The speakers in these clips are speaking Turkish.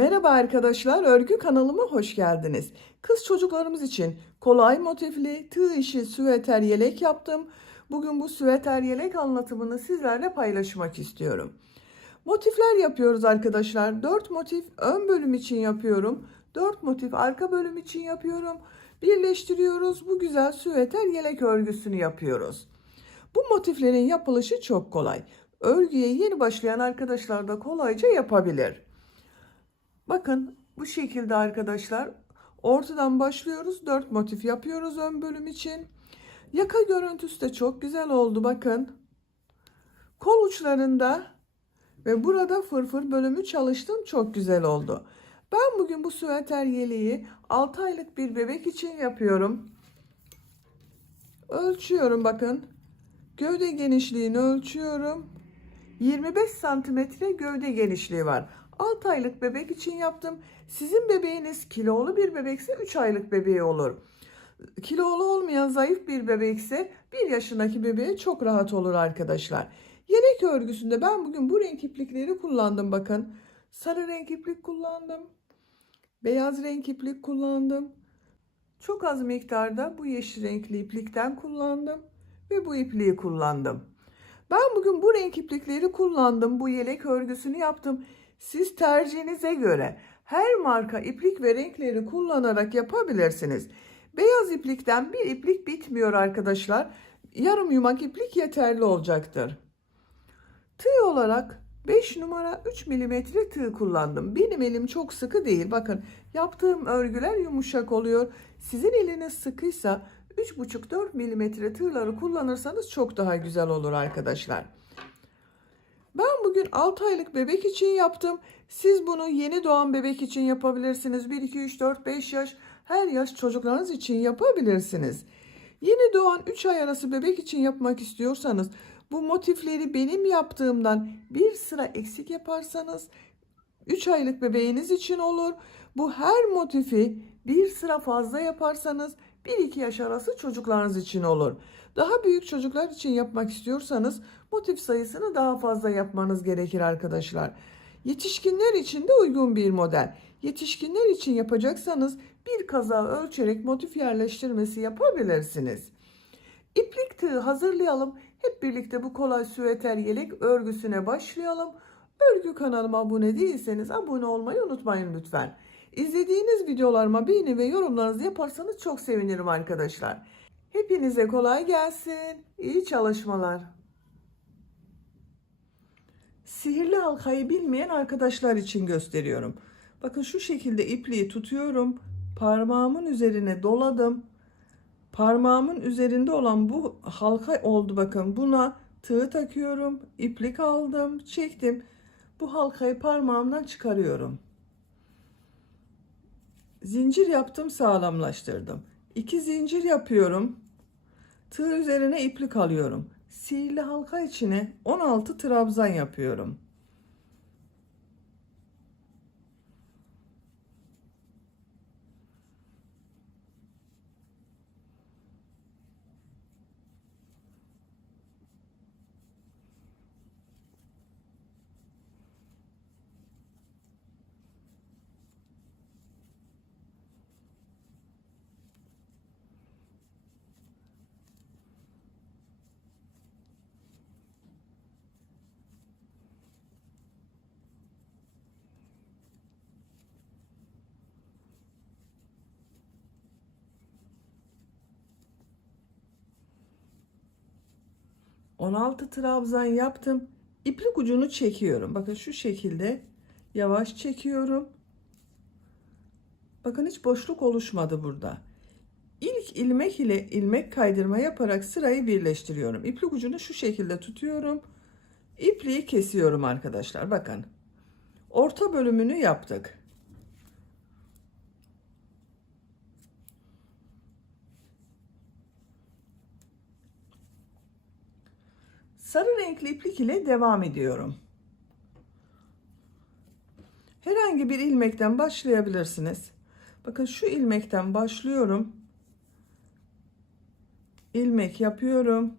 Merhaba arkadaşlar, örgü kanalıma hoş geldiniz. Kız çocuklarımız için kolay motifli tığ işi süveter yelek yaptım. Bugün bu süveter yelek anlatımını sizlerle paylaşmak istiyorum. Motifler yapıyoruz arkadaşlar. 4 motif ön bölüm için yapıyorum. 4 motif arka bölüm için yapıyorum. Birleştiriyoruz. Bu güzel süveter yelek örgüsünü yapıyoruz. Bu motiflerin yapılışı çok kolay. Örgüye yeni başlayan arkadaşlar da kolayca yapabilir. Bakın bu şekilde arkadaşlar ortadan başlıyoruz. 4 motif yapıyoruz ön bölüm için. Yaka görüntüsü de çok güzel oldu bakın. Kol uçlarında ve burada fırfır bölümü çalıştım, çok güzel oldu. Ben bugün bu süveter yeleği 6 aylık bir bebek için yapıyorum. Ölçüyorum bakın. Gövde genişliğini ölçüyorum. 25 santimetre gövde genişliği var. 6 aylık bebek için yaptım. Sizin bebeğiniz kilolu bir bebekse 3 aylık bebeği olur. Kilolu olmayan zayıf bir bebekse 1 yaşındaki bebeğe çok rahat olur arkadaşlar. Yelek örgüsünde ben bugün bu renk iplikleri kullandım bakın. Sarı renk iplik kullandım. Beyaz renk iplik kullandım. Çok az miktarda bu yeşil renkli iplikten kullandım. Ve bu ipliği kullandım. Ben bugün bu renk iplikleri kullandım. Bu yelek örgüsünü yaptım. Siz tercihinize göre her marka iplik ve renkleri kullanarak yapabilirsiniz. Beyaz iplikten bir iplik bitmiyor arkadaşlar. Yarım yumak iplik yeterli olacaktır. Tığ olarak 5 numara 3 milimetre tığ kullandım. Benim elim çok sıkı değil. Bakın yaptığım örgüler yumuşak oluyor. Sizin eliniz sıkıysa 3,5-4 milimetre tığları kullanırsanız çok daha güzel olur arkadaşlar. Ben bugün 6 aylık bebek için yaptım. Siz bunu yeni doğan bebek için yapabilirsiniz. 1, 2, 3, 4, 5 yaş, her yaş çocuklarınız için yapabilirsiniz. Yeni doğan 3 ay arası bebek için yapmak istiyorsanız bu motifleri benim yaptığımdan bir sıra eksik yaparsanız 3 aylık bebeğiniz için olur. Bu her motifi bir sıra fazla yaparsanız 1-2 yaş arası çocuklarınız için olur. Daha büyük çocuklar için yapmak istiyorsanız motif sayısını daha fazla yapmanız gerekir arkadaşlar. Yetişkinler için de uygun bir model. Yetişkinler için yapacaksanız bir kaza ölçerek motif yerleştirmesi yapabilirsiniz. İplik tığı hazırlayalım. Hep birlikte bu kolay süveter yelek örgüsüne başlayalım. Örgü kanalıma abone değilseniz abone olmayı unutmayın lütfen. İzlediğiniz videolarıma beğeni ve yorumlarınızı yaparsanız çok sevinirim arkadaşlar. Hepinize kolay gelsin. İyi çalışmalar. Sihirli halkayı bilmeyen arkadaşlar için gösteriyorum. Bakın şu şekilde ipliği tutuyorum. Parmağımın üzerine doladım. Parmağımın üzerinde olan bu halka oldu bakın. Buna tığ takıyorum. İplik aldım. Çektim. Bu halkayı parmağımdan çıkarıyorum. Zincir yaptım, sağlamlaştırdım. 2 zincir yapıyorum. Tığ üzerine iplik alıyorum. Sihirli halka içine 16 trabzan yapıyorum. 16 trabzan yaptım. İplik ucunu çekiyorum. Bakın şu şekilde yavaş çekiyorum. Bakın hiç boşluk oluşmadı burada. İlk ilmek ile ilmek kaydırma yaparak sırayı birleştiriyorum. İplik ucunu şu şekilde tutuyorum. İpliği kesiyorum arkadaşlar. Bakın. Orta bölümünü yaptık. Sarı renkli iplik ile devam ediyorum. Herhangi bir ilmekten başlayabilirsiniz. Bakın şu ilmekten başlıyorum. İlmek yapıyorum.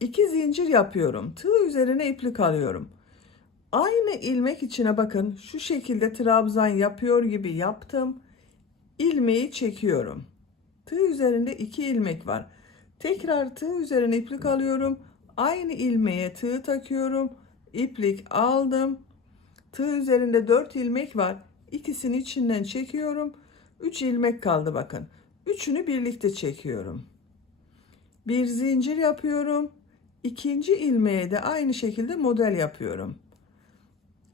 2 zincir yapıyorum. Tığ üzerine iplik alıyorum. Aynı ilmek içine bakın şu şekilde trabzan yapıyor gibi yaptım. İlmeği çekiyorum. Tığ üzerinde 2 ilmek var. Tekrar tığ üzerine iplik alıyorum. Aynı ilmeğe tığ takıyorum. İplik aldım. Tığ üzerinde 4 ilmek var. İkisini içinden çekiyorum. 3 ilmek kaldı bakın. Üçünü birlikte çekiyorum. Bir zincir yapıyorum. İkinci ilmeğe de aynı şekilde model yapıyorum.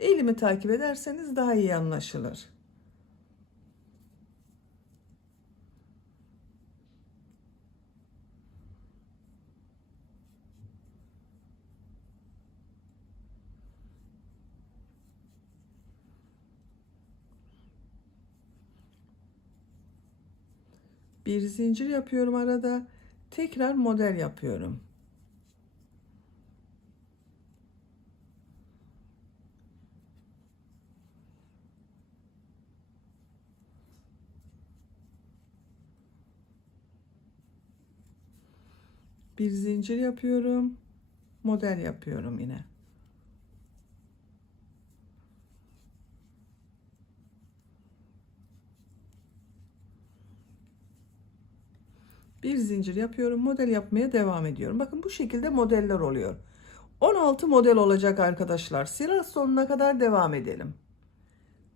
Elimi takip ederseniz daha iyi anlaşılır. Bir zincir yapıyorum arada. Tekrar model yapıyorum. Bir zincir yapıyorum. Model yapıyorum yine. Bir zincir yapıyorum. Model yapmaya devam ediyorum. Bakın bu şekilde modeller oluyor. 16 model olacak arkadaşlar. Sıra sonuna kadar devam edelim.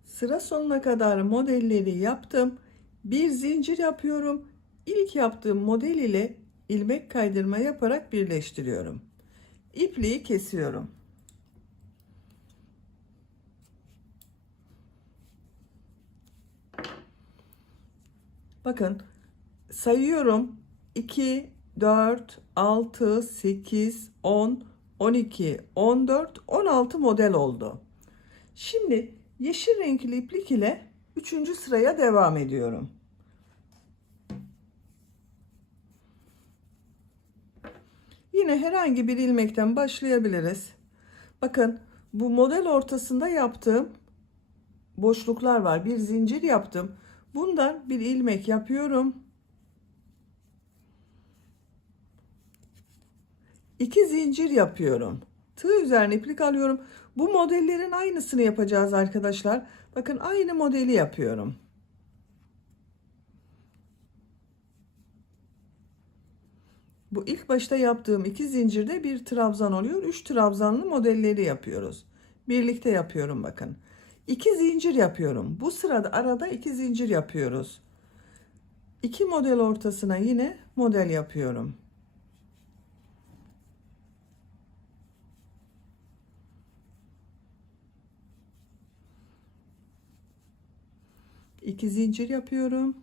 Sıra sonuna kadar modelleri yaptım. Bir zincir yapıyorum. İlk yaptığım model ile ilmek kaydırma yaparak birleştiriyorum. İpliği kesiyorum. Bakın sayıyorum. 2, 4, 6, 8, 10, 12, 14, 16 model oldu. Şimdi yeşil renkli iplik ile 3. sıraya devam ediyorum. Yine herhangi bir ilmekten başlayabiliriz. Bakın bu model ortasında yaptığım boşluklar var. Bir zincir yaptım. Bundan bir ilmek yapıyorum. 2 zincir yapıyorum. Tığ üzerine iplik alıyorum. Bu modellerin aynısını yapacağız arkadaşlar. Bakın aynı modeli yapıyorum. Bu ilk başta yaptığım 2 zincirde bir trabzan oluyor. 3 trabzanlı modelleri yapıyoruz. Birlikte yapıyorum bakın. 2 zincir yapıyorum. Bu sırada arada 2 zincir yapıyoruz. 2 model ortasına yine model yapıyorum. İki zincir yapıyorum.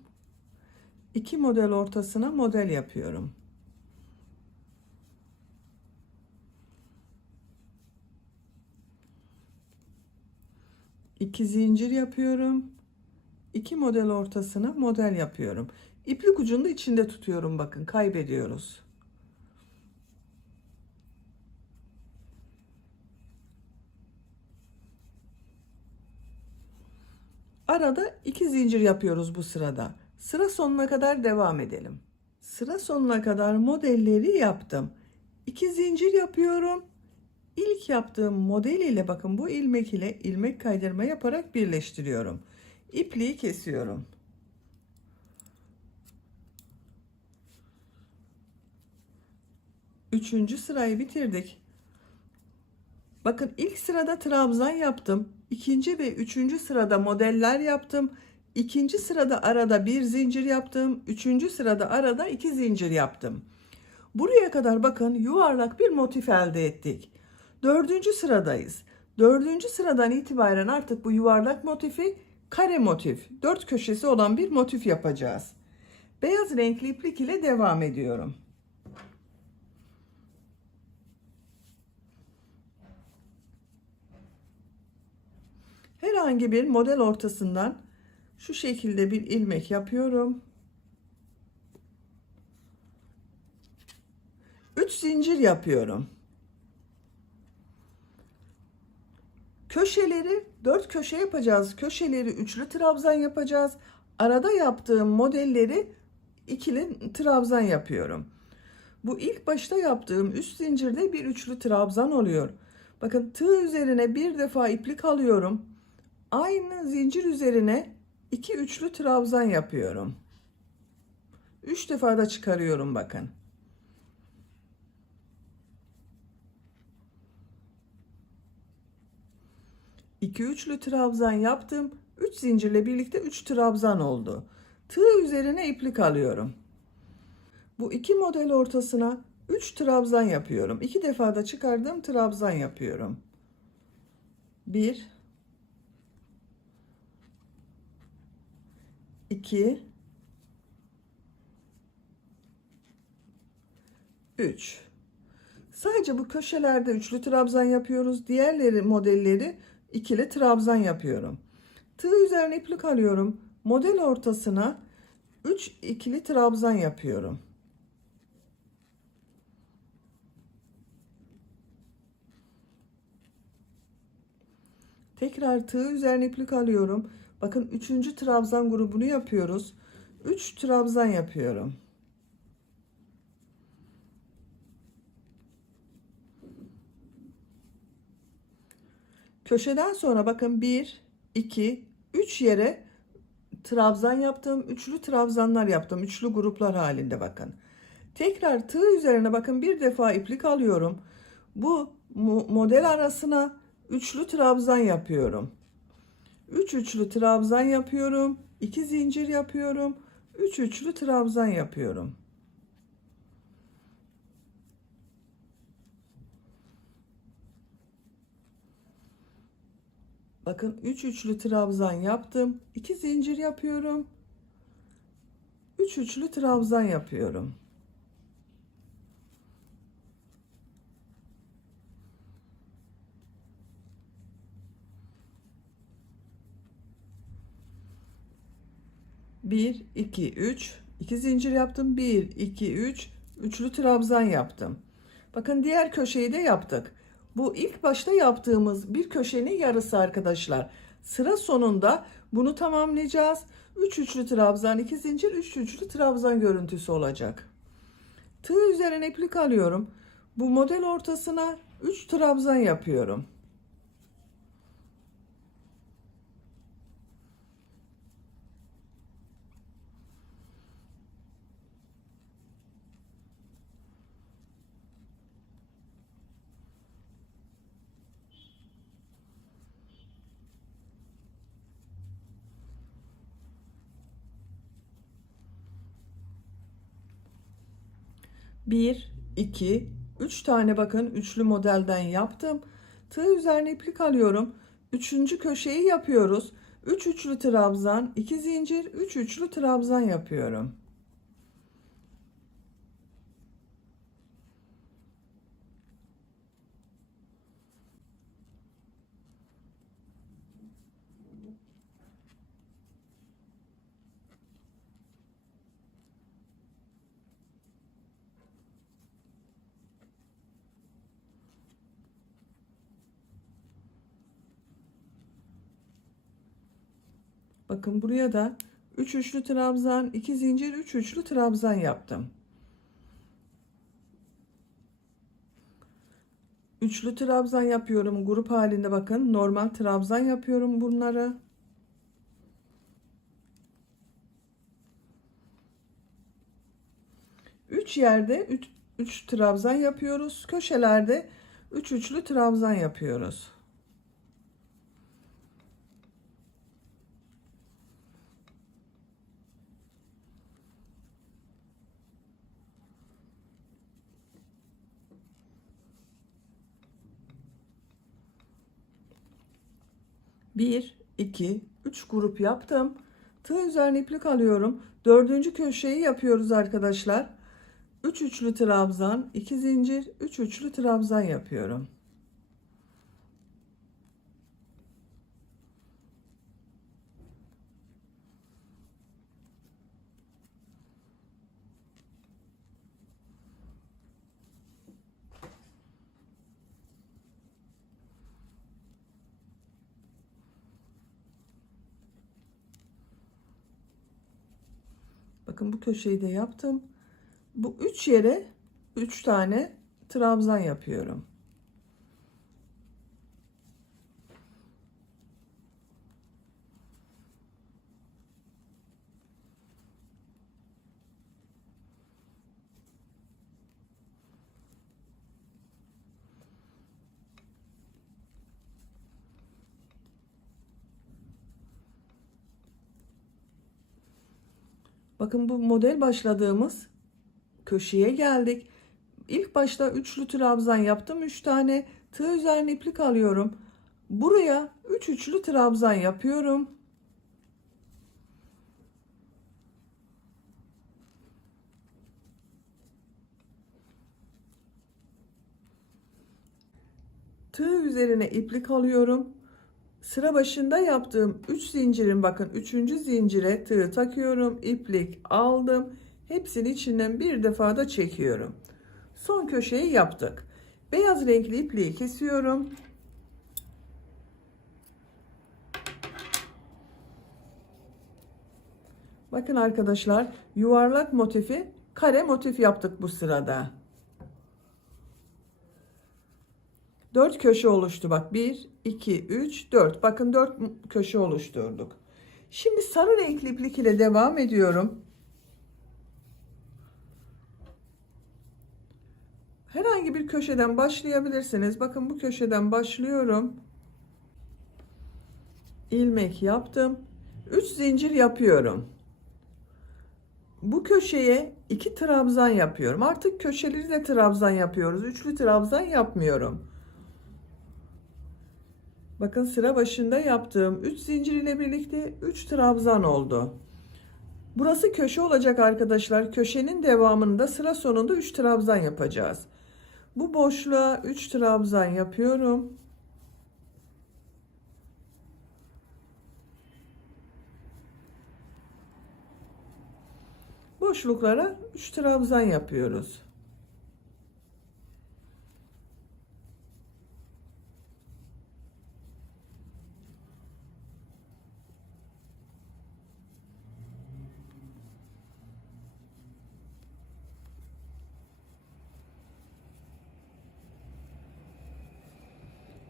2 model ortasına model yapıyorum. İki zincir yapıyorum. 2 model ortasına model yapıyorum. İplik ucunu da içinde tutuyorum bakın, kaybediyoruz. Arada 2 zincir yapıyoruz bu sırada. Sıra sonuna kadar devam edelim. Sıra sonuna kadar modelleri yaptım. 2 zincir yapıyorum. İlk yaptığım model ile bakın bu ilmek ile ilmek kaydırma yaparak birleştiriyorum. İpliği kesiyorum. Üçüncü sırayı bitirdik. Bakın ilk sırada trabzan yaptım. İkinci ve üçüncü sırada modeller yaptım. İkinci sırada arada bir zincir yaptım. Üçüncü sırada arada 2 zincir yaptım. Buraya kadar bakın yuvarlak bir motif elde ettik. Dördüncü sıradayız. Dördüncü sıradan itibaren artık bu yuvarlak motifi kare motif, 4 köşesi olan bir motif yapacağız. Beyaz renkli iplik ile devam ediyorum. Herhangi bir model ortasından şu şekilde bir ilmek yapıyorum. 3 zincir yapıyorum. Köşeleri 4 köşe yapacağız. Köşeleri üçlü trabzan yapacağız. Arada yaptığım modelleri ikili trabzan yapıyorum. Bu ilk başta yaptığım üst zincirde bir üçlü trabzan oluyor. Bakın tığ üzerine bir defa iplik alıyorum. Aynı zincir üzerine 2 üçlü trabzan yapıyorum. 3 defa da çıkarıyorum bakın. 2 üçlü trabzan yaptım. 3 zincirle birlikte 3 trabzan oldu. Tığ üzerine iplik alıyorum. Bu iki model ortasına 3 trabzan yapıyorum. 2 defa da çıkardığım trabzan yapıyorum. 1 2 3. Sadece bu köşelerde üçlü trabzan yapıyoruz. Diğerleri modelleri ikili trabzan yapıyorum. Tığ üzerine iplik alıyorum. Model ortasına 3 ikili trabzan yapıyorum. Tekrar tığ üzerine iplik alıyorum. Bakın 3. trabzan grubunu yapıyoruz. 3 trabzan yapıyorum. Köşeden sonra bakın 1 2 3 yere trabzan yaptım. Üçlü trabzanlar yaptım. Üçlü gruplar halinde bakın. Tekrar tığ üzerine bakın bir defa iplik alıyorum. Bu model arasına üçlü trabzan yapıyorum. 3 üçlü trabzan yapıyorum. 2 zincir yapıyorum. 3 üçlü trabzan yapıyorum. Bakın 3 üçlü trabzan yaptım. 2 zincir yapıyorum. 3 üçlü trabzan yapıyorum. Bir, iki, üç. 2 zincir yaptım. 1, 2, 3. Üçlü trabzan yaptım. Bakın diğer köşeyi de yaptık. Bu ilk başta yaptığımız bir köşenin yarısı arkadaşlar. Sıra sonunda bunu tamamlayacağız. 3 üçlü trabzan, 2 zincir, 3 üçlü trabzan görüntüsü olacak. Tığ üzerine iplik alıyorum. Bu model ortasına 3 trabzan yapıyorum. Bir, iki, üç tane bakın üçlü modelden yaptım. Tığ üzerine iplik alıyorum. Üçüncü köşeyi yapıyoruz. 3 üçlü trabzan, 2 zincir, 3 üçlü trabzan yapıyorum. Bakın buraya da 3 üçlü trabzan, 2 zincir, 3 üçlü trabzan yaptım. Üçlü trabzan yapıyorum grup halinde bakın. Normal trabzan yapıyorum bunları. Üç yerde 3 trabzan yapıyoruz. Köşelerde 3 üçlü trabzan yapıyoruz. Bir, iki, üç grup yaptım. Tığ üzerine iplik alıyorum. Dördüncü köşeyi yapıyoruz arkadaşlar. 3 üçlü trabzan, 2 zincir, 3 üçlü trabzan yapıyorum. Bakın bu köşeyi de yaptım. Bu 3 yere 3 tane trabzan yapıyorum. Bakın bu model başladığımız köşeye geldik. İlk başta üçlü trabzan yaptım. 3 tane tığ üzerine iplik alıyorum. Buraya 3 üçlü trabzan yapıyorum. Tığ üzerine iplik alıyorum. Sıra başında yaptığım 3 zincirin bakın 3. zincire tığ takıyorum. İplik aldım. Hepsini içinden bir defa da çekiyorum. Son köşeyi yaptık. Beyaz renkli ipliği kesiyorum. Bakın arkadaşlar, yuvarlak motifi kare motif yaptık bu sırada. 4 köşe oluştu bak. 1, 2, 3, 4. Bakın 4 köşe oluşturduk. Şimdi sarı renkli iplik ile devam ediyorum. Herhangi bir köşeden başlayabilirsiniz. Bakın bu köşeden başlıyorum. İlmek yaptım. 3 zincir yapıyorum. Bu köşeye 2 trabzan yapıyorum. Artık köşeleri de trabzan yapıyoruz. Üçlü trabzan yapmıyorum. Bakın sıra başında yaptığım 3 zincir ile birlikte 3 trabzan oldu. Burası köşe olacak arkadaşlar. Köşenin devamında sıra sonunda 3 trabzan yapacağız. Bu boşluğa 3 trabzan yapıyorum. Boşluklara 3 trabzan yapıyoruz.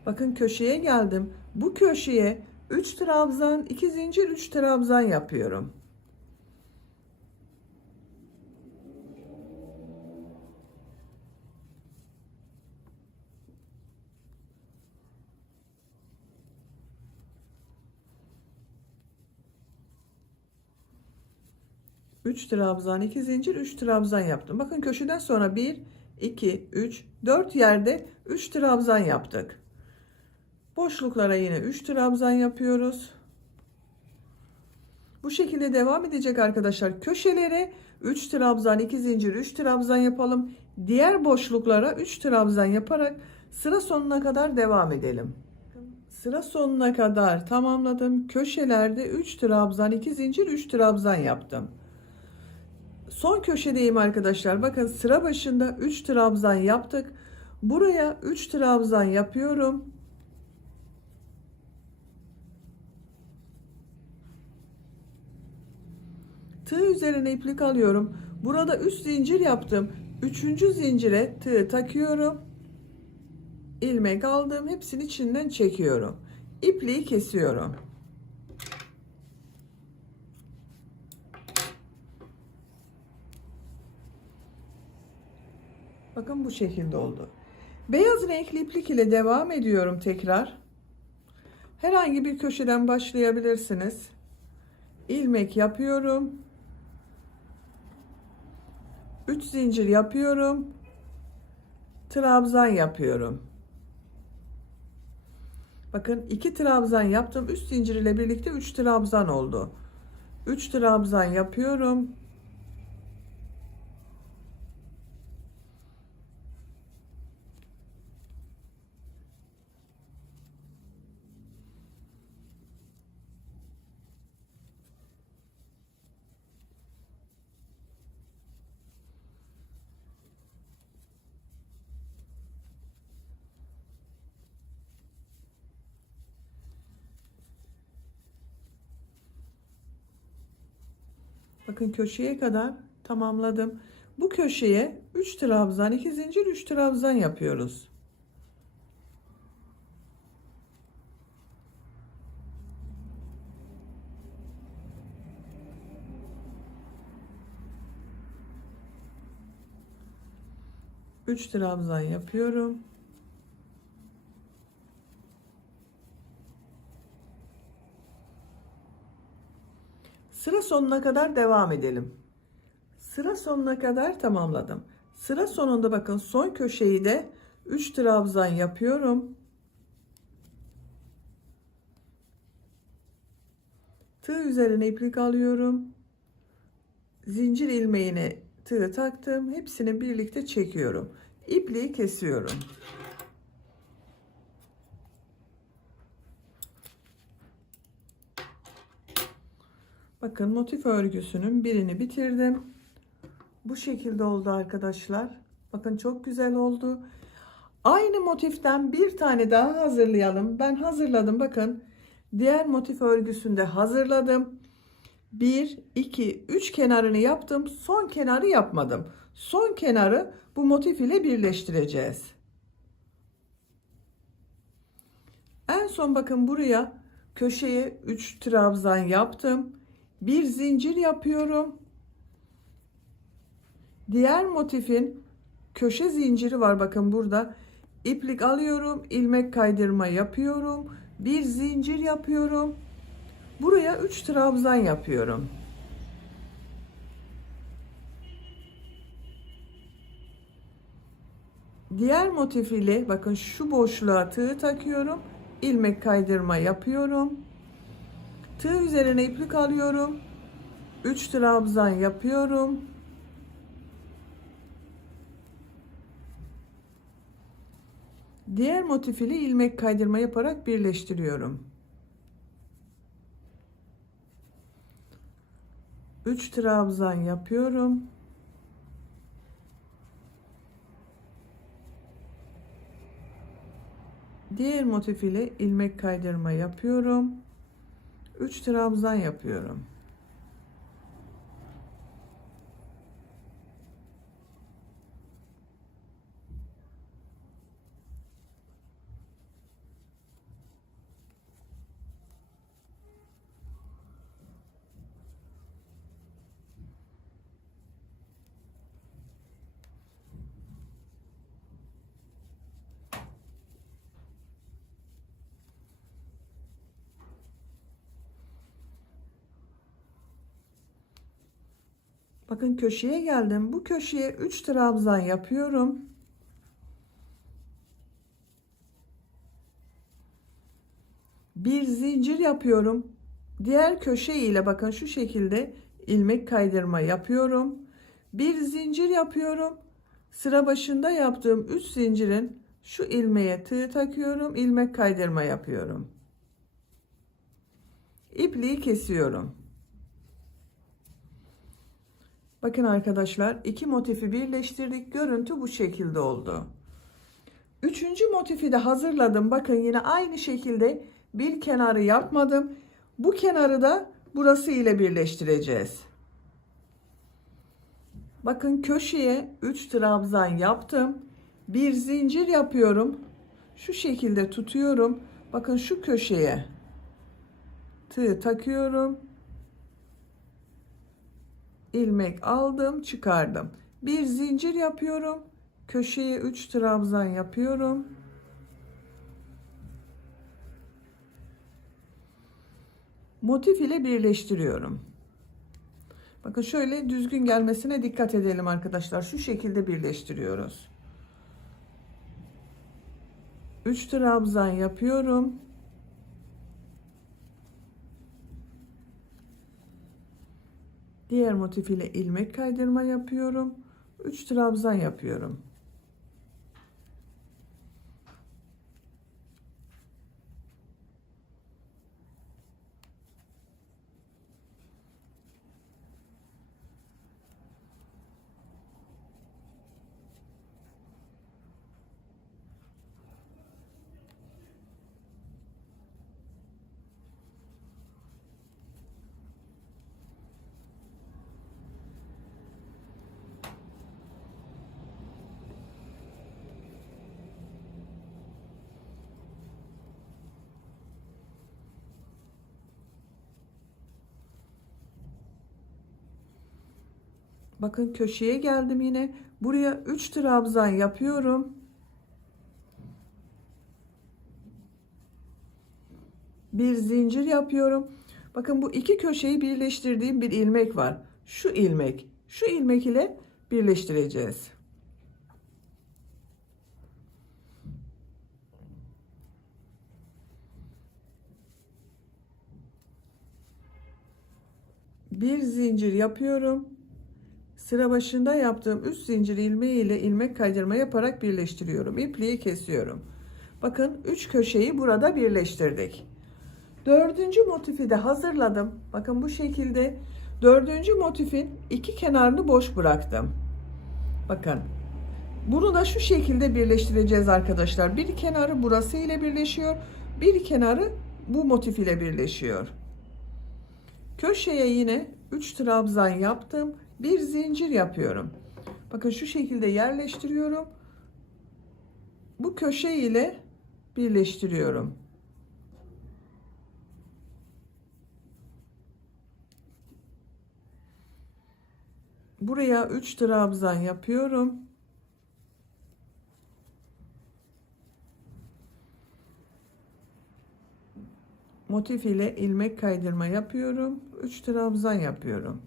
Bakın köşeye geldim. Bu köşeye 3 trabzan, 2 zincir, 3 trabzan yapıyorum. Üç trabzan, 2 zincir, 3 trabzan yaptım. Bakın köşeden sonra 1, 2, 3, 4 yerde 3 trabzan yaptık. Boşluklara yine 3 trabzan yapıyoruz. Bu şekilde devam edecek arkadaşlar. Köşelere 3 trabzan, 2 zincir, 3 trabzan yapalım. Diğer boşluklara 3 trabzan yaparak sıra sonuna kadar devam edelim. Sıra sonuna kadar tamamladım. Köşelerde 3 trabzan, 2 zincir, 3 trabzan yaptım. Son köşedeyim arkadaşlar. Bakın sıra başında 3 trabzan yaptık. Buraya 3 trabzan yapıyorum. Tığ üzerine iplik alıyorum. Burada 3 zincir yaptım. 3. zincire tığ takıyorum. İlmek aldım. Hepsini içinden çekiyorum. İpliği kesiyorum. Bakın bu şekilde oldu. Beyaz renkli iplik ile devam ediyorum tekrar. Herhangi bir köşeden başlayabilirsiniz. İlmek yapıyorum. 3 zincir yapıyorum. Trabzan yapıyorum. Bakın 2 trabzan yaptım. 3 zincir ile birlikte 3 trabzan oldu. 3 trabzan yapıyorum. Bakın köşeye kadar tamamladım. Bu köşeye 3 trabzan, 2 zincir, 3 trabzan yapıyoruz. Üç trabzan yapıyorum. Sıra sonuna kadar devam edelim. Sıra sonuna kadar tamamladım. Sıra sonunda bakın son köşeyi de 3 trabzan yapıyorum. Tığ üzerine iplik alıyorum. Zincir ilmeğine tığ taktım. Hepsini birlikte çekiyorum. İpliği kesiyorum. Bakın motif örgüsünün birini bitirdim. Bu şekilde oldu arkadaşlar. Bakın çok güzel oldu. Aynı motiften bir tane daha hazırlayalım. Ben hazırladım. Bakın diğer motif örgüsünde hazırladım. 1, 2, 3 kenarını yaptım. Son kenarı yapmadım. Son kenarı bu motif ile birleştireceğiz. En son bakın buraya köşeye 3 trabzan yaptım. Bir zincir yapıyorum. Diğer motifin köşe zinciri var bakın burada. İplik alıyorum, ilmek kaydırma yapıyorum. Bir zincir yapıyorum. Buraya 3 trabzan yapıyorum. Diğer motif ile bakın şu boşluğa tığ takıyorum. İlmek kaydırma yapıyorum. Tığ üzerine iplik alıyorum. 3 trabzan yapıyorum. Diğer motif ile ilmek kaydırma yaparak birleştiriyorum. 3 trabzan yapıyorum. Diğer motif ile ilmek kaydırma yapıyorum. 3 trabzan yapıyorum. Bakın köşeye geldim. Bu köşeye 3 trabzan yapıyorum. Bir zincir yapıyorum. Diğer köşe ile bakın şu şekilde ilmek kaydırma yapıyorum. Bir zincir yapıyorum. Sıra başında yaptığım 3 zincirin şu ilmeğe tığ takıyorum. İlmek kaydırma yapıyorum. İpliği kesiyorum. Bakın arkadaşlar, iki motifi birleştirdik. Görüntü bu şekilde oldu. Üçüncü motifi de hazırladım. Bakın yine aynı şekilde bir kenarı yapmadım. Bu kenarı da burası ile birleştireceğiz. Bakın köşeye 3 trabzan yaptım. Bir zincir yapıyorum. Şu şekilde tutuyorum. Bakın şu köşeye tığ takıyorum. İlmek aldım, çıkardım. Bir zincir yapıyorum. Köşeye 3 trabzan yapıyorum. Motif ile birleştiriyorum. Bakın şöyle düzgün gelmesine dikkat edelim arkadaşlar. Şu şekilde birleştiriyoruz. 3 trabzan yapıyorum. Diğer motif ile ilmek kaydırma yapıyorum. 3 trabzan yapıyorum. Bakın köşeye geldim yine. Buraya 3 trabzan yapıyorum. Bir zincir yapıyorum. Bakın bu iki köşeyi birleştirdiğim bir ilmek var. Şu ilmek ile birleştireceğiz. Bir zincir yapıyorum. Sıra başında yaptığım 3 zincir ilmeği ile ilmek kaydırma yaparak birleştiriyorum. İpliği kesiyorum. Bakın 3 köşeyi burada birleştirdik. Dördüncü motifi de hazırladım. Bakın bu şekilde dördüncü motifin iki kenarını boş bıraktım. Bakın bunu da şu şekilde birleştireceğiz arkadaşlar. Bir kenarı burası ile birleşiyor. Bir kenarı bu motif ile birleşiyor. Köşeye yine 3 trabzan yaptım. Bir zincir yapıyorum. Bakın şu şekilde yerleştiriyorum. Bu köşe ile birleştiriyorum. Buraya 3 trabzan yapıyorum. Motif ile ilmek kaydırma yapıyorum. 3 trabzan yapıyorum.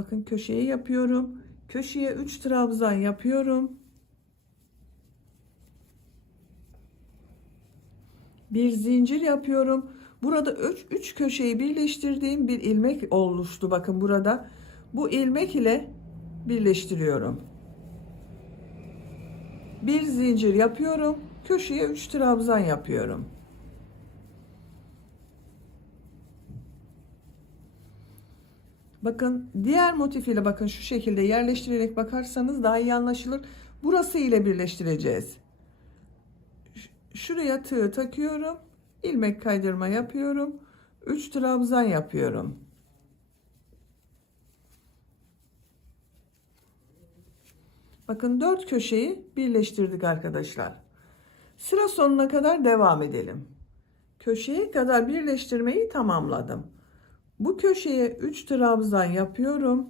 Bakın köşeyi yapıyorum. Köşeye 3 trabzan yapıyorum. Bir zincir yapıyorum. Burada 3 köşeyi birleştirdiğim bir ilmek oluştu. Bakın burada. Bu ilmek ile birleştiriyorum. Bir zincir yapıyorum. Köşeye 3 trabzan yapıyorum. Bakın diğer motif ile bakın şu şekilde yerleştirerek bakarsanız daha iyi anlaşılır. Burası ile birleştireceğiz. Şuraya tığ takıyorum. İlmek kaydırma yapıyorum. 3 trabzan yapıyorum. Bakın 4 köşeyi birleştirdik arkadaşlar. Sıra sonuna kadar devam edelim. Köşeye kadar birleştirmeyi tamamladım. Bu köşeye 3 trabzan yapıyorum.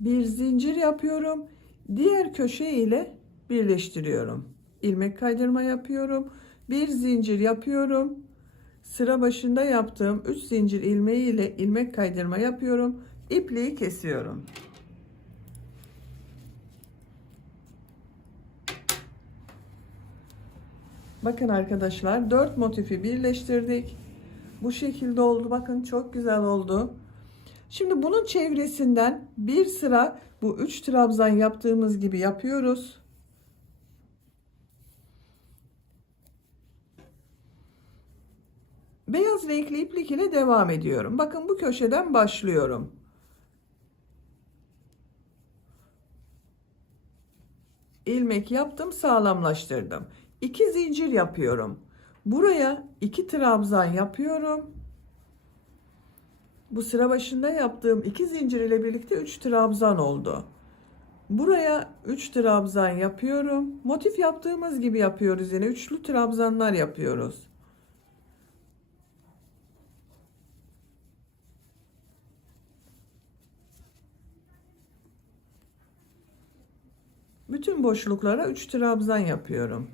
Bir zincir yapıyorum. Diğer köşe ile birleştiriyorum. İlmek kaydırma yapıyorum. Bir zincir yapıyorum. Sıra başında yaptığım 3 zincir ilmeği ile ilmek kaydırma yapıyorum. İpliği kesiyorum. Bakın arkadaşlar 4 motifi birleştirdik. Bu şekilde oldu. Bakın çok güzel oldu. Şimdi bunun çevresinden bir sıra bu 3 trabzan yaptığımız gibi yapıyoruz. Beyaz renkli iplik ile devam ediyorum. Bakın bu köşeden başlıyorum. İlmek yaptım, sağlamlaştırdım. 2 zincir yapıyorum. Buraya 2 trabzan yapıyorum. Bu sıra başında yaptığım 2 zincir ile birlikte 3 trabzan oldu. Buraya 3 trabzan yapıyorum. Motif yaptığımız gibi yapıyoruz, yine üçlü trabzanlar yapıyoruz. Bütün boşluklara 3 trabzan yapıyorum.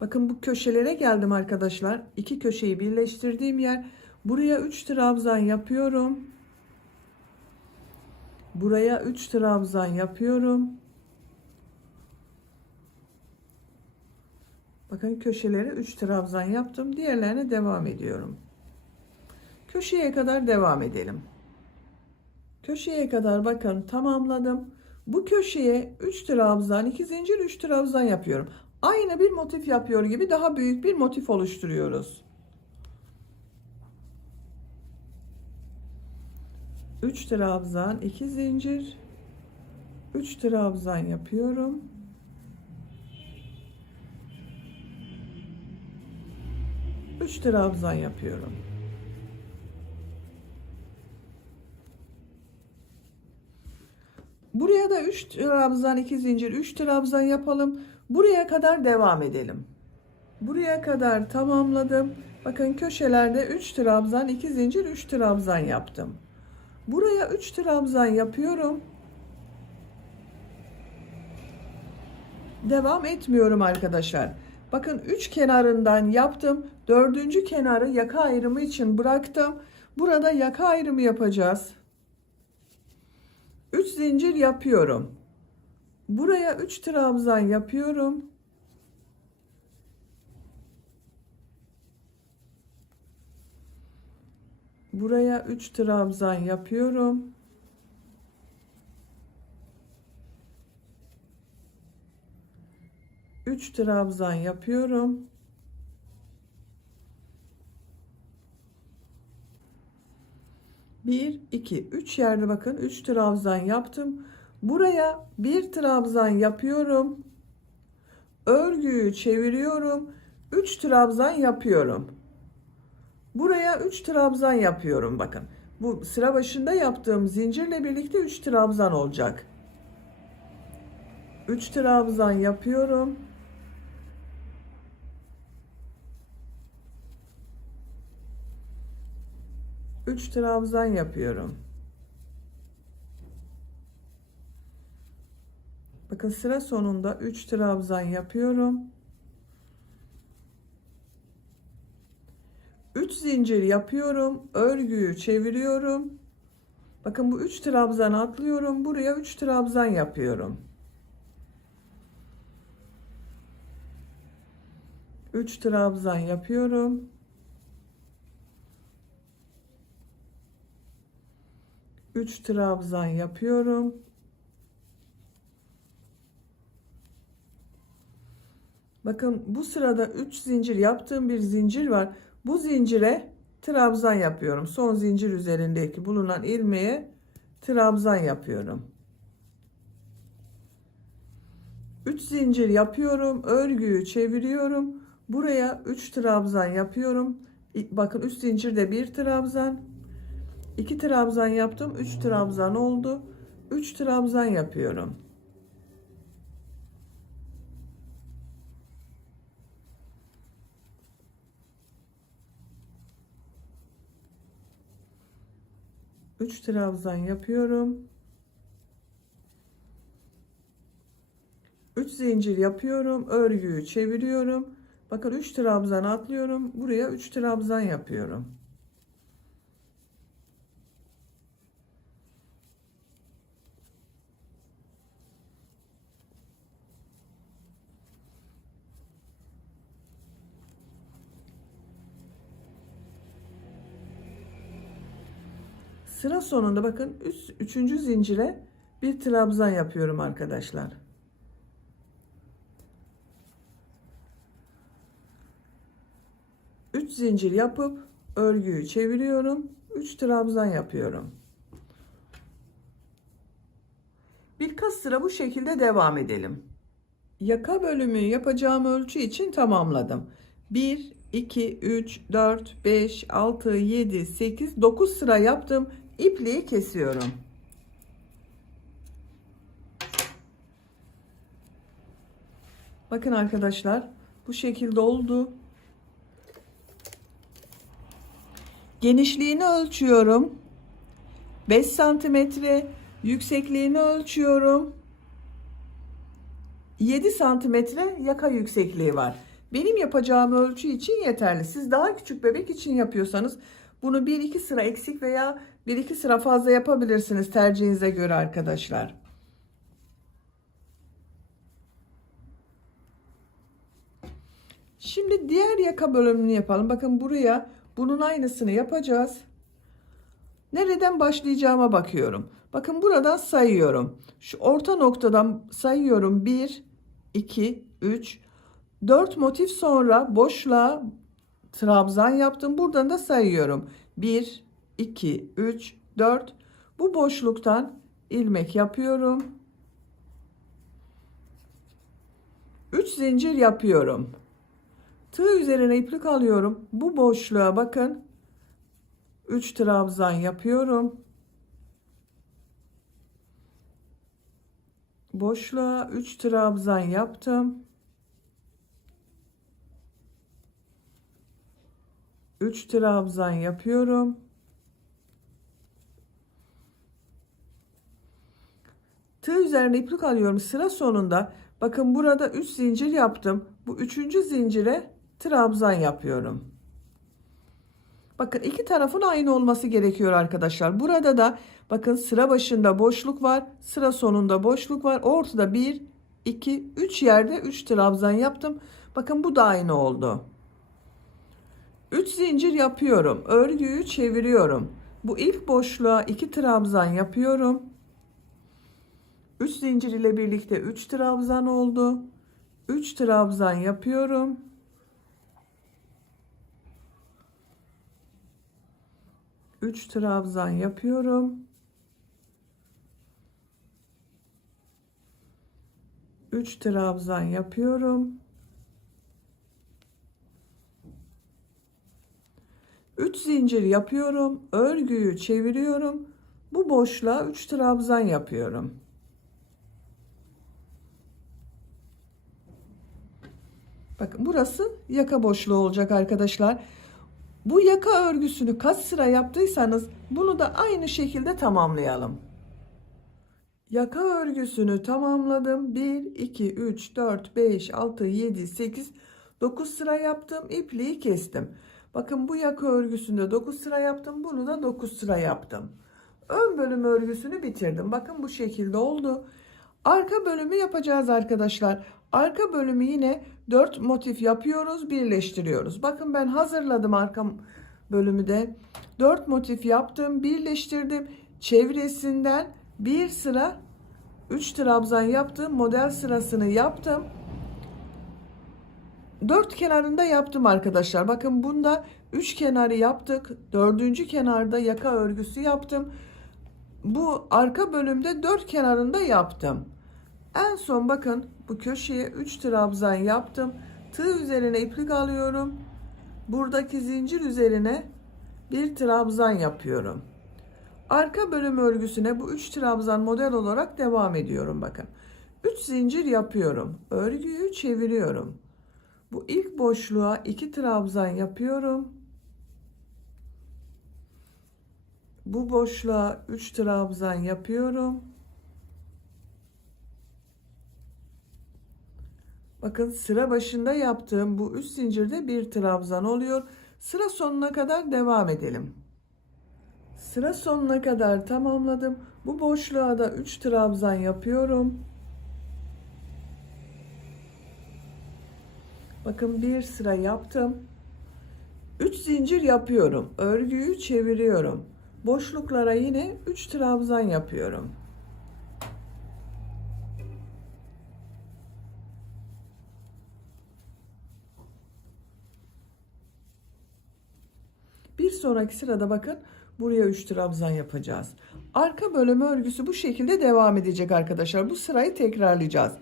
Bakın bu köşelere geldim arkadaşlar. İki köşeyi birleştirdiğim yer. Buraya 3 trabzan yapıyorum. Buraya 3 trabzan yapıyorum. Bakın köşelere 3 trabzan yaptım. Diğerlerine devam ediyorum. Köşeye kadar devam edelim. Köşeye kadar bakın tamamladım. Bu köşeye 3 trabzan, 2 zincir, 3 trabzan yapıyorum. Aynı bir motif yapıyor gibi daha büyük bir motif oluşturuyoruz. 3 trabzan, 2 zincir, 3 trabzan yapıyorum. 3 trabzan yapıyorum. Buraya da 3 trabzan, 2 zincir, 3 trabzan yapalım. Buraya kadar devam edelim. Buraya kadar tamamladım. Bakın köşelerde 3 trabzan, 2 zincir, 3 trabzan yaptım. Buraya 3 trabzan yapıyorum. Devam etmiyorum arkadaşlar. Bakın 3 kenarından yaptım. 4. kenarı yaka ayrımı için bıraktım. Burada yaka ayrımı yapacağız. 3 zincir yapıyorum. Buraya 3 trabzan yapıyorum. Buraya 3 trabzan yapıyorum. Üç trabzan yapıyorum. Bir, iki, üç yerde bakın 3 trabzan yaptım. Buraya bir trabzan yapıyorum. Örgüyü çeviriyorum. 3 trabzan yapıyorum. Buraya 3 trabzan yapıyorum bakın. Bu sıra başında yaptığım zincirle birlikte 3 trabzan olacak. 3 trabzan yapıyorum. Üç trabzan yapıyorum. Bakın sıra sonunda 3 trabzan yapıyorum. 3 zincir yapıyorum. Örgüyü çeviriyorum. Bakın bu 3 trabzan atlıyorum. Buraya 3 trabzan yapıyorum. 3 trabzan yapıyorum. 3 trabzan yapıyorum. Bakın bu sırada 3 zincir yaptığım bir zincir var. Bu zincire trabzan yapıyorum. Son zincir üzerindeki bulunan ilmeğe trabzan yapıyorum. 3 zincir yapıyorum. Örgüyü çeviriyorum. Buraya 3 trabzan yapıyorum. Bakın 3 zincirde bir trabzan. 2 trabzan yaptım. 3 trabzan oldu. 3 trabzan yapıyorum. Üç trabzan yapıyorum. 3 zincir yapıyorum. Örgüyü çeviriyorum. Bakın 3 trabzan atlıyorum. Buraya 3 trabzan yapıyorum. Sıra sonunda bakın 3. zincire bir trabzan yapıyorum arkadaşlar. 3 zincir yapıp örgüyü çeviriyorum. 3 trabzan yapıyorum. Birkaç sıra bu şekilde devam edelim. Yaka bölümü yapacağım ölçü için tamamladım. 1, 2, 3, 4, 5, 6, 7, 8, 9 sıra yaptım. İpliği kesiyorum. Bakın arkadaşlar bu şekilde oldu. Genişliğini ölçüyorum. 5 santimetre. Yüksekliğini ölçüyorum. 7 santimetre yaka yüksekliği var. Benim yapacağım ölçü için yeterli. Siz daha küçük bebek için yapıyorsanız bunu 1-2 sıra eksik veya 1-2 sıra fazla yapabilirsiniz tercihinize göre arkadaşlar. Şimdi diğer yaka bölümünü yapalım. Bakın buraya bunun aynısını yapacağız. Nereden başlayacağıma bakıyorum. Bakın buradan sayıyorum. Şu orta noktadan sayıyorum. 1, 2, 3, 4 motif sonra boşluğa trabzan yaptım. Buradan da sayıyorum. 1, 2, 3, 4. Bu boşluktan ilmek yapıyorum. 3 zincir yapıyorum. Tığ üzerine iplik alıyorum. Bu boşluğa bakın. 3 trabzan yapıyorum. Boşluğa 3 trabzan yaptım. 3 trabzan yapıyorum. Tığ üzerine iplik alıyorum. Sıra sonunda bakın burada 3 zincir yaptım. Bu 3. zincire trabzan yapıyorum. Bakın iki tarafın aynı olması gerekiyor arkadaşlar. Burada da bakın sıra başında boşluk var. Sıra sonunda boşluk var. Ortada 1, 2, 3 yerde 3 trabzan yaptım. Bakın bu da aynı oldu. 3 zincir yapıyorum. Örgüyü çeviriyorum. Bu ilk boşluğa 2 trabzan yapıyorum. 3 zincir ile birlikte 3 trabzan oldu. 3 trabzan yapıyorum. 3 trabzan yapıyorum. 3 trabzan yapıyorum. 3 zincir yapıyorum. Örgüyü çeviriyorum. Bu boşluğa 3 trabzan yapıyorum. Bakın burası yaka boşluğu olacak arkadaşlar. Bu yaka örgüsünü kaç sıra yaptıysanız bunu da aynı şekilde tamamlayalım. Yaka örgüsünü tamamladım. 1, 2, 3, 4, 5, 6, 7, 8, 9 sıra yaptım. İpliği kestim. Bakın bu yaka örgüsünde 9 sıra yaptım. Bunu da 9 sıra yaptım. Ön bölüm örgüsünü bitirdim. Bakın bu şekilde oldu. Arka bölümü yapacağız arkadaşlar. Arka bölümü yine 4 motif yapıyoruz, birleştiriyoruz. Bakın ben hazırladım arka bölümü de. 4 motif yaptım, birleştirdim. Çevresinden bir sıra 3 trabzan yaptım. Model sırasını yaptım. 4 kenarında yaptım arkadaşlar. Bakın bunda 3 kenarı yaptık. 4. kenarda yaka örgüsü yaptım. Bu arka bölümde 4 kenarında yaptım. En son bakın bu köşeye 3 trabzan yaptım. Tığ üzerine iplik alıyorum. Buradaki zincir üzerine bir trabzan yapıyorum. Arka bölüm örgüsüne bu 3 trabzan model olarak devam ediyorum bakın. 3 zincir yapıyorum. Örgüyü çeviriyorum. Bu ilk boşluğa 2 trabzan yapıyorum. Bu boşluğa 3 trabzan yapıyorum. Bakın sıra başında yaptığım bu 3 zincirde bir trabzan oluyor. Sıra sonuna kadar devam edelim. Sıra sonuna kadar tamamladım. Bu boşluğa da 3 trabzan yapıyorum. Bakın bir sıra yaptım. 3 zincir yapıyorum. Örgüyü çeviriyorum. Boşluklara yine 3 trabzan yapıyorum. Bir sonraki sırada bakın buraya 3 trabzan yapacağız. Arka bölümü örgüsü bu şekilde devam edecek arkadaşlar. Bu sırayı tekrarlayacağız.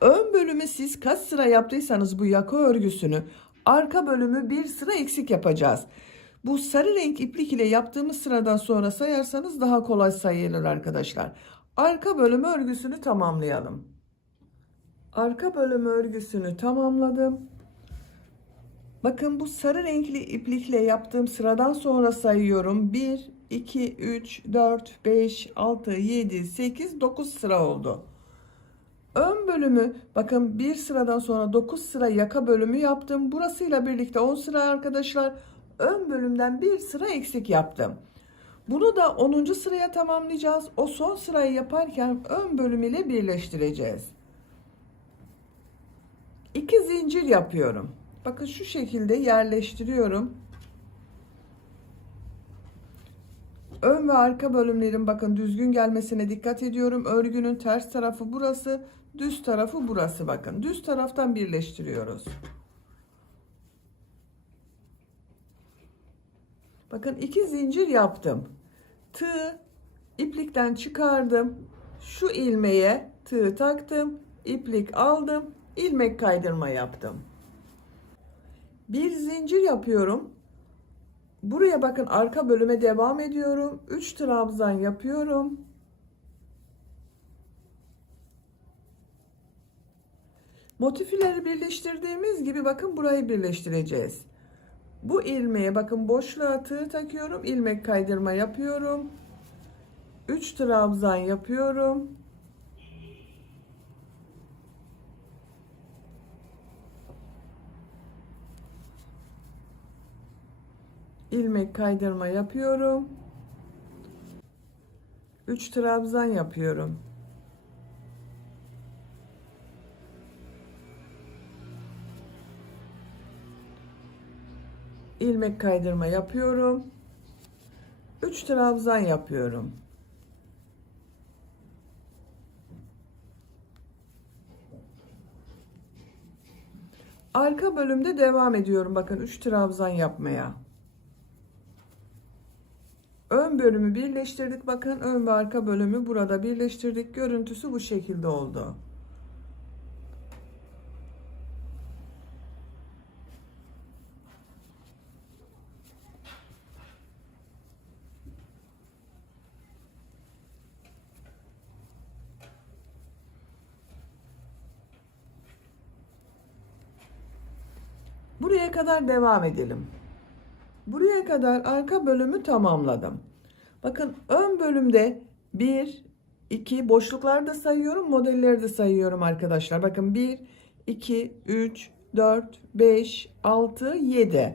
Ön bölümü siz kaç sıra yaptıysanız bu yaka örgüsünü arka bölümü bir sıra eksik yapacağız. Bu sarı renk iplik ile yaptığımız sıradan sonra sayarsanız daha kolay sayılır arkadaşlar. Arka bölümü örgüsünü tamamlayalım. Arka bölümü örgüsünü tamamladım. Bakın bu sarı renkli iplikle yaptığım sıradan sonra sayıyorum. 1, 2, 3, 4, 5, 6, 7, 8, 9 sıra oldu. Ön bölümü bakın bir sıradan sonra 9 sıra yaka bölümü yaptım. Burasıyla birlikte 10 sıra arkadaşlar. Ön bölümden bir sıra eksik yaptım. Bunu da 10. sıraya tamamlayacağız. O son sırayı yaparken ön bölüm ile birleştireceğiz. 2 zincir yapıyorum. Bakın şu şekilde yerleştiriyorum. Ön ve arka bölümlerin bakın düzgün gelmesine dikkat ediyorum. Örgünün ters tarafı burası, düz tarafı burası bakın. Düz taraftan birleştiriyoruz. Bakın 2 zincir yaptım. Tığ iplikten çıkardım. Şu ilmeğe tığ taktım. İplik aldım. İlmek kaydırma yaptım. Bir zincir yapıyorum. Buraya bakın arka bölüme devam ediyorum. 3 trabzan yapıyorum. Motifleri birleştirdiğimiz gibi bakın burayı birleştireceğiz. Bu ilmeğe bakın boşluğa tığ takıyorum. İlmek kaydırma yapıyorum. 3 trabzan yapıyorum. İlmek kaydırma yapıyorum. 3 trabzan yapıyorum. İlmek kaydırma yapıyorum. 3 trabzan yapıyorum. Arka bölümde devam ediyorum. Bakın 3 trabzan yapmaya. Ön bölümü birleştirdik. Bakın ön ve arka bölümü burada birleştirdik. Görüntüsü bu şekilde oldu. Buraya kadar devam edelim. Buraya kadar arka bölümü tamamladım. Bakın ön bölümde 1, 2 boşlukları da sayıyorum, modelleri de sayıyorum arkadaşlar. Bakın 1, 2, 3, 4, 5, 6, 7.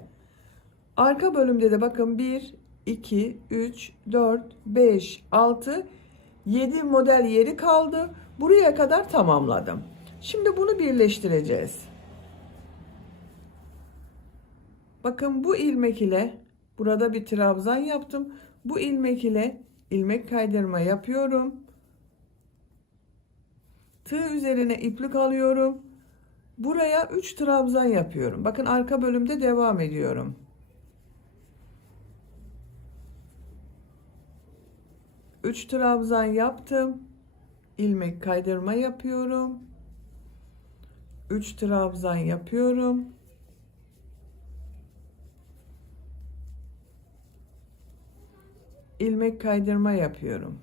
Arka bölümde de bakın 1, 2, 3, 4, 5, 6, 7 model yeri kaldı. Buraya kadar tamamladım. Şimdi bunu birleştireceğiz. Bakın bu ilmek ile burada bir trabzan yaptım. Bu ilmek ile ilmek kaydırma yapıyorum. Tığ üzerine iplik alıyorum. Buraya 3 trabzan yapıyorum. Bakın arka bölümde devam ediyorum. 3 trabzan yaptım. İlmek kaydırma yapıyorum. 3 trabzan yapıyorum. İlmek kaydırma yapıyorum.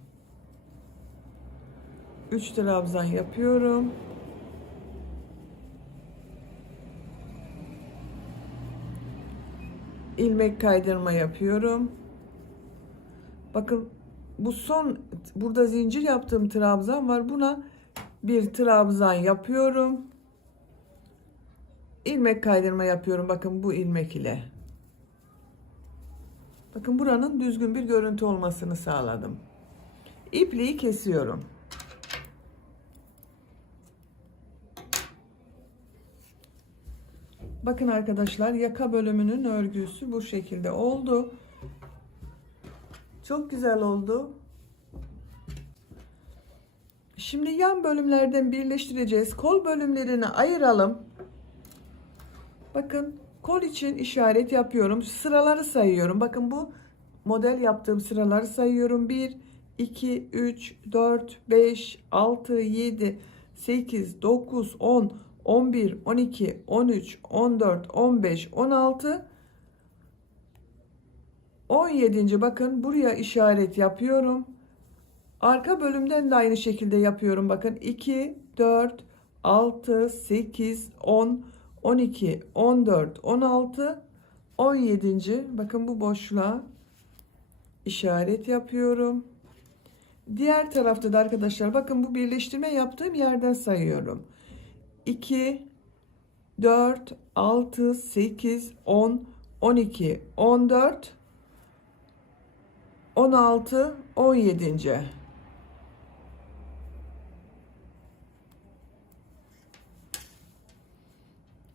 3 trabzan yapıyorum. İlmek kaydırma yapıyorum. Bakın bu son burada zincir yaptığım trabzan var. Buna bir trabzan yapıyorum. İlmek kaydırma yapıyorum. Bakın bu ilmek ile. Bakın buranın düzgün bir görüntü olmasını sağladım. İpliği kesiyorum. Bakın arkadaşlar yaka bölümünün örgüsü bu şekilde oldu. Çok güzel oldu. Şimdi yan bölümlerden birleştireceğiz. Kol bölümlerini ayıralım. Bakın kol için işaret yapıyorum. Sıraları sayıyorum. Bakın bu model yaptığım sıraları sayıyorum. 1, 2, 3, 4, 5, 6, 7, 8, 9, 10, 11, 12, 13, 14, 15, 16, 17. Bakın buraya işaret yapıyorum. Arka bölümden de aynı şekilde yapıyorum. Bakın 2, 4, 6, 8, 10, 12, 14, 16, 17. Bakın bu boşluğa işaret yapıyorum. Diğer tarafta da arkadaşlar bakın bu birleştirme yaptığım yerden sayıyorum. 2, 4, 6, 8, 10, 12, 14, 16, 17.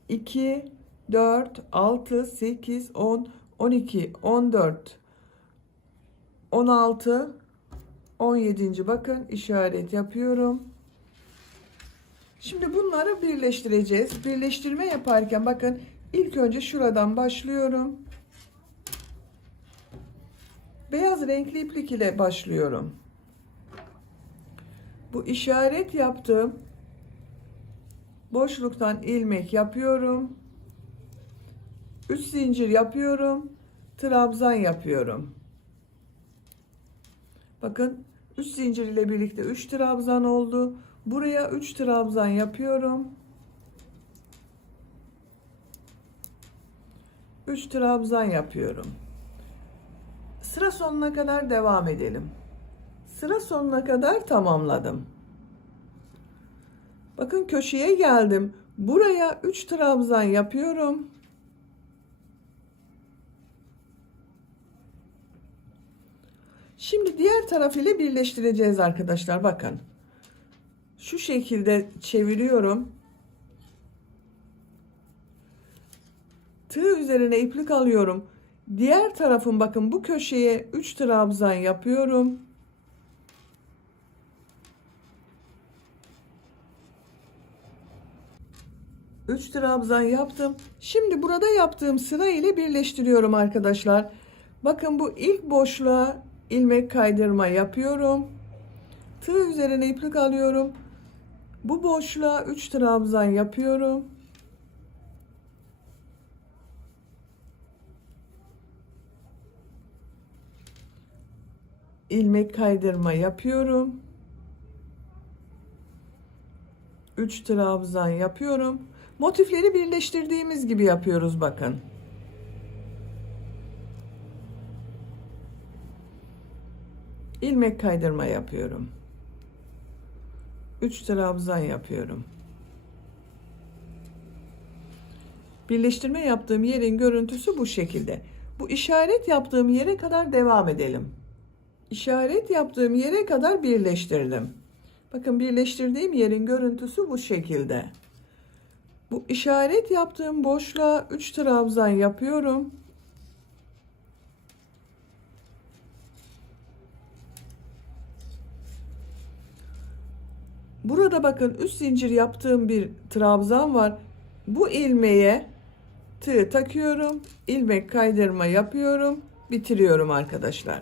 2, 4, 6, 8, 10, 12, 14, 16, 17. Bakın işaret yapıyorum. Şimdi bunları birleştireceğiz. Birleştirme yaparken bakın ilk önce şuradan başlıyorum. Beyaz renkli iplik ile başlıyorum. Bu işaret yaptığım boşluktan ilmek yapıyorum. 3 zincir yapıyorum. Trabzan yapıyorum. Bakın 3 zincir ile birlikte 3 trabzan oldu. Buraya 3 trabzan yapıyorum. 3 trabzan yapıyorum. Sıra sonuna kadar devam edelim. Sıra sonuna kadar tamamladım. Bakın köşeye geldim. Buraya 3 trabzan yapıyorum. Şimdi diğer taraf ile birleştireceğiz arkadaşlar. Bakın. Şu şekilde çeviriyorum. Tığ üzerine iplik alıyorum. Diğer tarafın bakın bu köşeye 3 trabzan yapıyorum. Üç trabzan yaptım. Şimdi burada yaptığım sıra ile birleştiriyorum arkadaşlar. Bakın bu ilk boşluğa ilmek kaydırma yapıyorum. Tığ üzerine iplik alıyorum. Bu boşluğa 3 trabzan yapıyorum. İlmek kaydırma yapıyorum. 3 trabzan yapıyorum. Motifleri birleştirdiğimiz gibi yapıyoruz bakın. İlmek kaydırma yapıyorum. 3 trabzan yapıyorum. Birleştirme yaptığım yerin görüntüsü bu şekilde. Bu işaret yaptığım yere kadar devam edelim. İşaret yaptığım yere kadar birleştirdim. Bakın birleştirdiğim yerin görüntüsü bu şekilde. Bu işaret yaptığım boşluğa 3 trabzan yapıyorum. Burada bakın 3 zincir yaptığım bir trabzan var. Bu ilmeğe tığ takıyorum. İlmek kaydırma yapıyorum. Bitiriyorum arkadaşlar.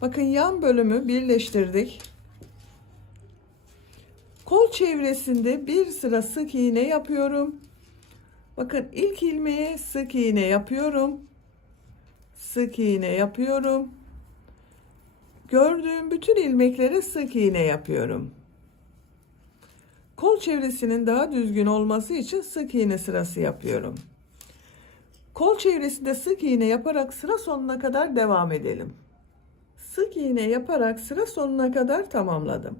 Bakın yan bölümü birleştirdik. Kol çevresinde bir sıra sık iğne yapıyorum. Bakın ilk ilmeğe sık iğne yapıyorum. Sık iğne yapıyorum. Gördüğüm bütün ilmeklere sık iğne yapıyorum. Kol çevresinin daha düzgün olması için sık iğne sırası yapıyorum. Kol çevresinde sık iğne yaparak sıra sonuna kadar devam edelim. Sık iğne yaparak sıra sonuna kadar tamamladım.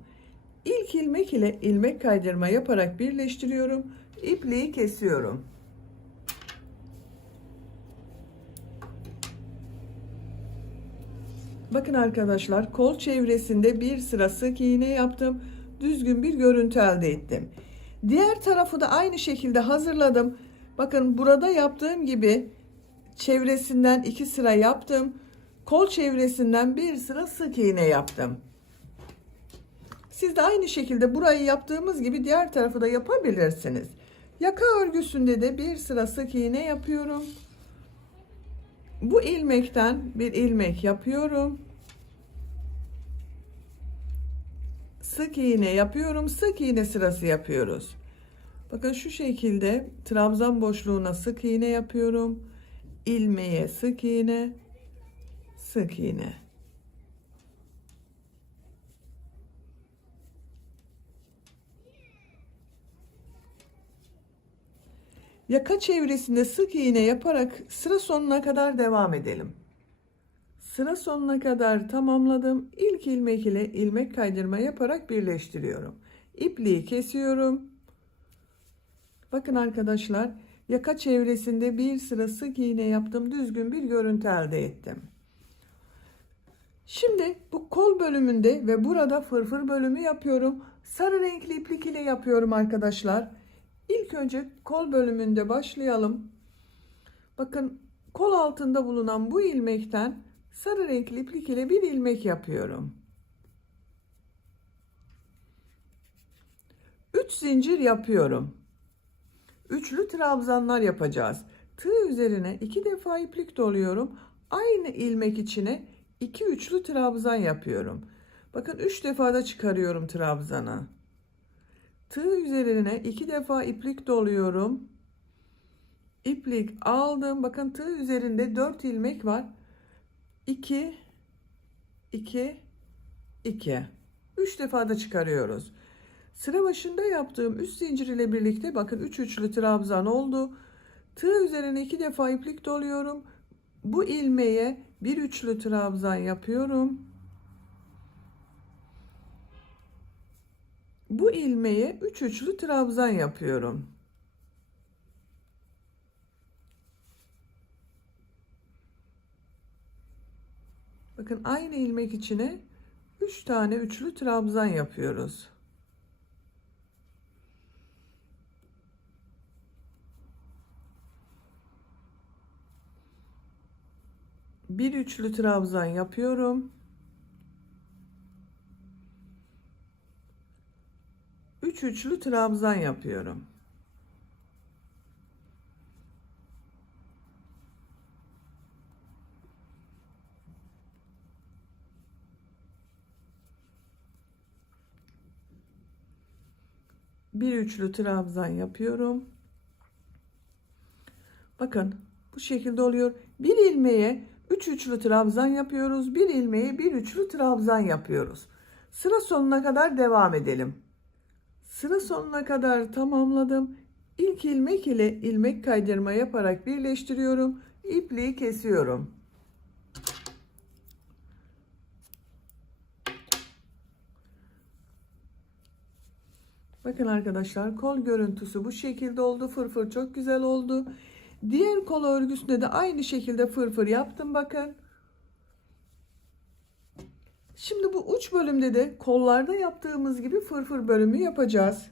İlk ilmek ile ilmek kaydırma yaparak birleştiriyorum. İpliği kesiyorum. Bakın arkadaşlar kol çevresinde bir sıra sık iğne yaptım. Düzgün bir görüntü elde ettim. Diğer tarafı da aynı şekilde hazırladım. Bakın burada yaptığım gibi çevresinden 2 sıra yaptım. Kol çevresinden bir sıra sık iğne yaptım. Siz de aynı şekilde burayı yaptığımız gibi diğer tarafı da yapabilirsiniz. Yaka örgüsünde de bir sıra sık iğne yapıyorum. Bu ilmekten bir ilmek yapıyorum. Sık iğne yapıyorum. Sık iğne sırası yapıyoruz. Bakın şu şekilde trabzan boşluğuna sık iğne yapıyorum. İlmeğe sık iğne, sık iğne. Yaka çevresinde sık iğne yaparak sıra sonuna kadar devam edelim. Sıra sonuna kadar tamamladım. İlk ilmek ile ilmek kaydırma yaparak birleştiriyorum. İpliği kesiyorum. Bakın arkadaşlar, yaka çevresinde bir sıra sık iğne yaptım. Düzgün bir görüntü elde ettim. Şimdi bu kol bölümünde ve burada fırfır bölümü yapıyorum. Sarı renkli iplik ile yapıyorum arkadaşlar. İlk önce kol bölümünde başlayalım. Bakın, kol altında bulunan bu ilmekten sarı renkli iplik ile bir ilmek yapıyorum. 3 zincir yapıyorum. Üçlü trabzanlar yapacağız. Tığ üzerine 2 defa iplik doluyorum. Aynı ilmek içine 2 üçlü trabzan yapıyorum. Bakın, 3 defa da çıkarıyorum trabzanı. Tığ üzerine 2 defa iplik doluyorum. İplik aldım. Bakın, tığ üzerinde 4 ilmek var. 2 2 2 3 defa da çıkarıyoruz. Sıra başında yaptığım 3 zincir ile birlikte bakın 3 üçlü trabzan oldu. Tığ üzerine 2 defa iplik doluyorum. Bu ilmeğe bir üçlü trabzan yapıyorum. Bu ilmeğe 3 üçlü trabzan yapıyorum. Bakın, aynı ilmek içine 3 tane üçlü trabzan yapıyoruz. Bir üçlü trabzan yapıyorum. 3 üçlü trabzan yapıyorum. Bir üçlü trabzan yapıyorum. Bakın, bu şekilde oluyor. Bir ilmeğe 3 üçlü trabzan yapıyoruz. Bir ilmeğe bir üçlü trabzan yapıyoruz. Sıra sonuna kadar devam edelim. Sıra sonuna kadar tamamladım. İlk ilmek ile ilmek kaydırma yaparak birleştiriyorum. İpliği kesiyorum. Bakın arkadaşlar, kol görüntüsü bu şekilde oldu. Fırfır çok güzel oldu. Diğer kol örgüsünde de aynı şekilde fırfır yaptım bakın. Şimdi bu uç bölümde de kollarda yaptığımız gibi fırfır bölümü yapacağız.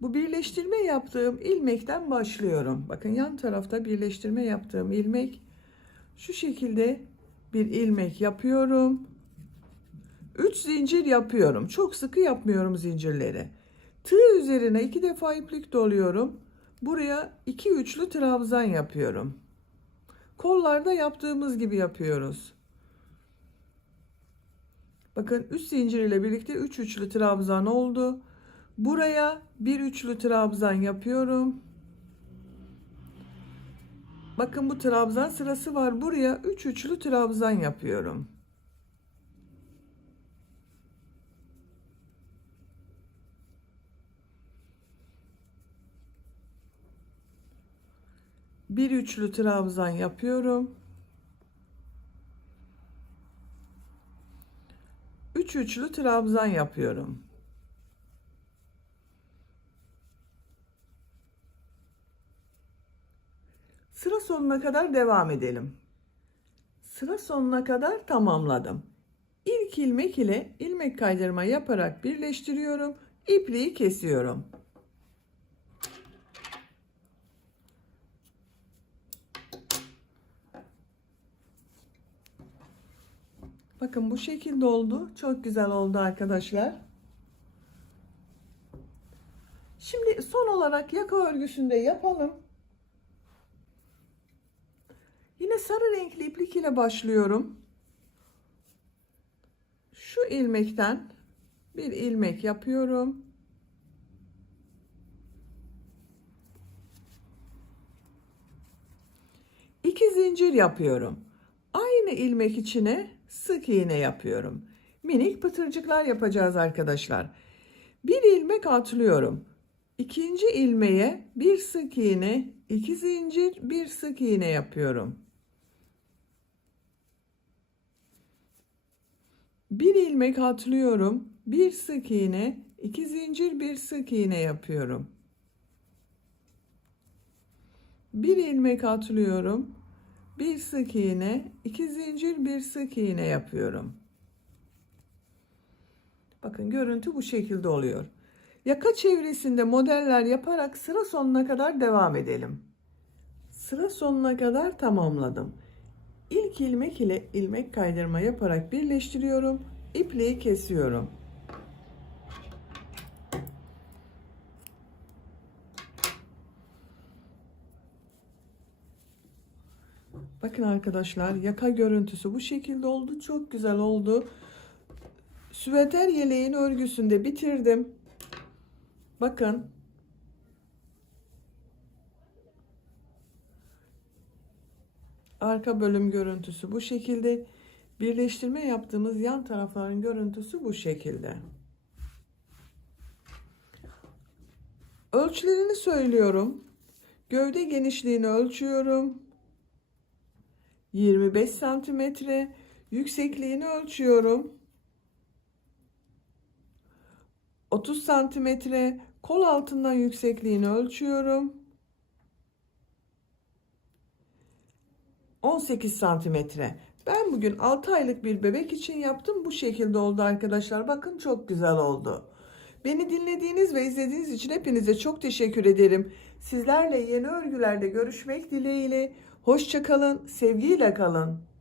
Bu birleştirme yaptığım ilmekten başlıyorum. Bakın, yan tarafta birleştirme yaptığım ilmek, şu şekilde bir ilmek yapıyorum. 3 zincir yapıyorum. Çok sıkı yapmıyorum zincirleri. Tığ üzerine 2 defa iplik doluyorum. Buraya 2 üçlü trabzan yapıyorum. Kollarda yaptığımız gibi yapıyoruz. Bakın, 3 zincir ile birlikte 3 üçlü trabzan oldu. Buraya bir üçlü trabzan yapıyorum. Bakın, bu trabzan sırası var. Buraya 3 üçlü trabzan yapıyorum. Bir üçlü trabzan yapıyorum. 3 üçlü trabzan yapıyorum. Sıra sonuna kadar devam edelim. Sıra sonuna kadar tamamladım. İlk ilmek ile ilmek kaydırma yaparak birleştiriyorum. İpliği kesiyorum. Bakın, bu şekilde oldu. Çok güzel oldu arkadaşlar. Şimdi son olarak yaka örgüsünde yapalım. Yine sarı renkli iplik ile başlıyorum. Şu ilmekten bir ilmek yapıyorum. İki zincir yapıyorum. Aynı ilmek içine sık iğne yapıyorum. Minik pıtırcıklar yapacağız arkadaşlar. Bir ilmek atlıyorum. İkinci ilmeğe bir sık iğne, 2 zincir, bir sık iğne yapıyorum. Bir ilmek atlıyorum. Bir sık iğne, 2 zincir, bir sık iğne yapıyorum. Bir ilmek atlıyorum. Bir sık iğne, 2 zincir, bir sık iğne yapıyorum. Bakın görüntü bu şekilde oluyor. Yaka çevresinde modeller yaparak sıra sonuna kadar devam edelim. Sıra sonuna kadar tamamladım. İlk ilmek ile ilmek kaydırma yaparak birleştiriyorum. İpliği kesiyorum. Bakın arkadaşlar, yaka görüntüsü bu şekilde oldu. Çok güzel oldu. Süveter yeleğin örgüsünü de bitirdim. Bakın. Arka bölüm görüntüsü bu şekilde. Birleştirme yaptığımız yan tarafların görüntüsü bu şekilde. Ölçülerini söylüyorum. Gövde genişliğini ölçüyorum. 25 santimetre. Yüksekliğini ölçüyorum. 30 santimetre. Kol altından yüksekliğini ölçüyorum. 18 santimetre. Ben bugün 6 aylık bir bebek için yaptım. Bu şekilde oldu arkadaşlar. Bakın çok güzel oldu. Beni dinlediğiniz ve izlediğiniz için hepinize çok teşekkür ederim. Sizlerle yeni örgülerde görüşmek dileğiyle. Hoşça kalın, sevgiyle kalın.